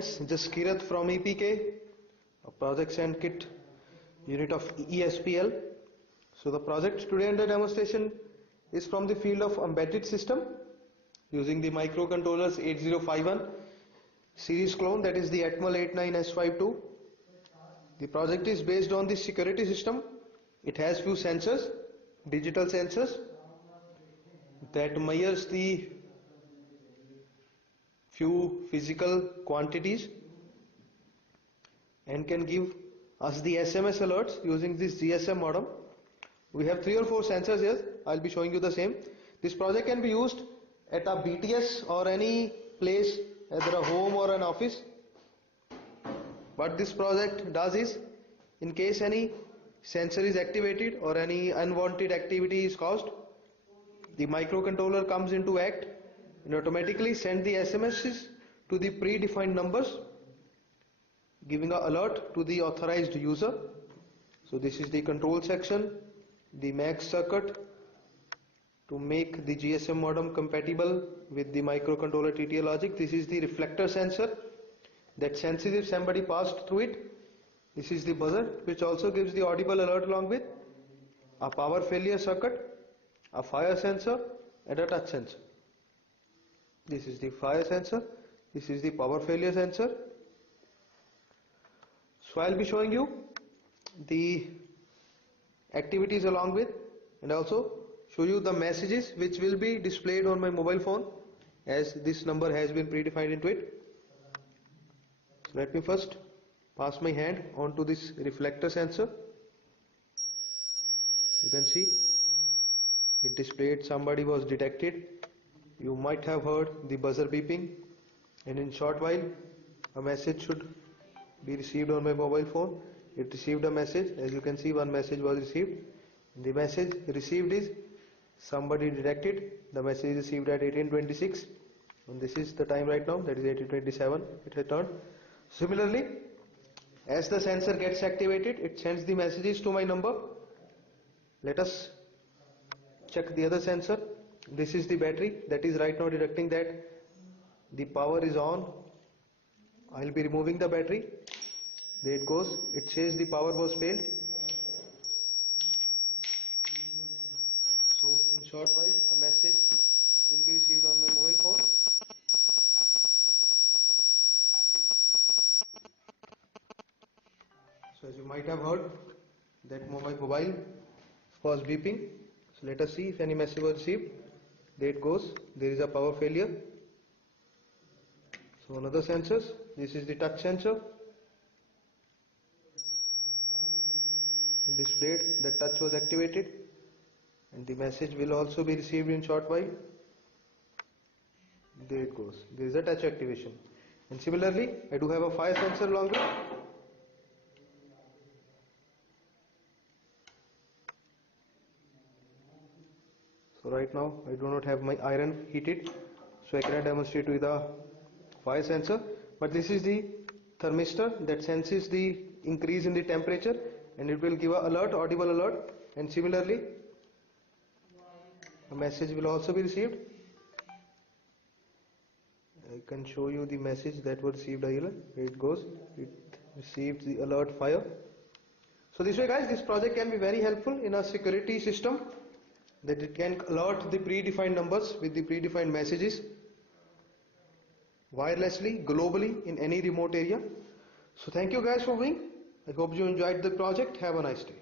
friends, just Kirat from EPK, a projects and kit unit of ESPL. So the project today under demonstration is from the field of embedded system using the microcontrollers 8051 series clone, that is the Atmel 89S52. The project is based on the security system. It has few sensors, digital sensors that measures the few physical quantities and can give us the SMS alerts using this GSM modem. We have 3 or 4 sensors here. I'll be showing you the same. This project can be used at a BTS or any place, either a home or an office. What this project does is, in case any sensor is activated or any unwanted activity is caused, the microcontroller comes into act and automatically send the SMSs to the predefined numbers, giving an alert to the authorized user. So this is the control section, the MAX circuit to make the GSM modem compatible with the microcontroller TTL logic. This is the reflector sensor that senses if somebody passed through it. This is the buzzer, which also gives the audible alert, along with a power failure circuit, a fire sensor and a touch sensor. This is the fire sensor, this is the power failure sensor. So I'll be showing you the activities along with, and also show you the messages which will be displayed on my mobile phone, as this number has been predefined into it. So let me first pass my hand onto this reflector sensor. You can see it displayed somebody was detected. You might have heard the buzzer beeping, and in short while a message should be received on my mobile phone. It received a message. As you can see, one message was received. The message received is somebody detected. The message received at 18:26, and this is the time right now, that is 18:27 it has turned. Similarly, as the sensor gets activated, it sends the messages to my number. Let us check the other sensor. This is the battery that is right now detecting that the power is on. I'll be removing the battery. There it goes. It says the power was failed. So in short while a message will be received on my mobile phone. So as you might have heard that my mobile was beeping. So let us see if any message was received. There it goes. There is a power failure. So another sensors. This is the touch sensor. It displayed that touch was activated, and the message will also be received in short while. There it goes. There is a touch activation. And similarly, I do have a fire sensor along with. So right now I do not have my iron heated, so I cannot demonstrate with the fire sensor. But this is the thermistor that senses the increase in the temperature, and it will give an alert, audible alert. And similarly, a message will also be received. I can show you the message that was received earlier. Here it goes. It received the alert fire. So this way, guys, this project can be very helpful in a security system, that it can alert the predefined numbers with the predefined messages wirelessly, globally, in any remote area. So thank you guys for viewing. I hope you enjoyed the project. Have a nice day.